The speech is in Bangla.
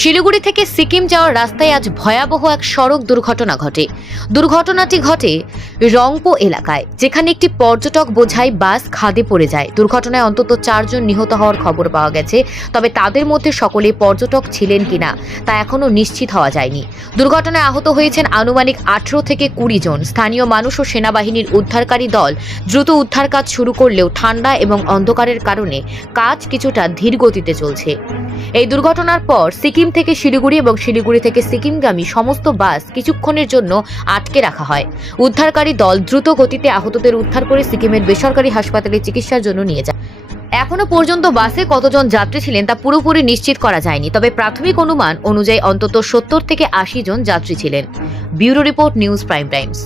শিলিগুড়ি থেকে সিকিম যাওয়ার রাস্তায় আজ ভয়াবহ এক সড়ক দুর্ঘটনা ঘটে। দুর্ঘটনাটি ঘটে রংপো এলাকায়, যেখানে একটি পর্যটক বোঝাই বাস খাদে পড়ে যায়। দুর্ঘটনায় অন্তত 4 জন নিহত হওয়ার খবর পাওয়া গেছে, তবে তাদের মধ্যে সকলে পর্যটক ছিলেন কিনা তা এখনও নিশ্চিত হওয়া যায়নি। দুর্ঘটনায় আহত হয়েছেন আনুমানিক 18 থেকে 20 জন। স্থানীয় মানুষ ও সেনাবাহিনীর উদ্ধারকারী দল দ্রুত উদ্ধার কাজ শুরু করলেও ঠান্ডা এবং অন্ধকারের কারণে কাজ কিছুটা ধীর গতিতে চলছে। এই দুর্ঘটনার পর সিকিম থেকে শিলিগুড়ি এবং শিলিগুড়ি থেকে সিকিমগামী সমস্ত বাস কিছুক্ষণের জন্য আটকে রাখা হয়। উদ্ধারকারী দল দ্রুত গতিতে আহতদের উদ্ধার করে সিকিমের বেসরকারি হাসপাতালে চিকিৎসার জন্য নিয়ে যায়। এখনো পর্যন্ত বাসে কতজন যাত্রী ছিলেন তা পুরোপুরি নিশ্চিত করা যায়নি, তবে প্রাথমিক অনুমান অনুযায়ী অন্তত 70 থেকে 80 জন যাত্রী ছিলেন। Bureau report, news prime Times.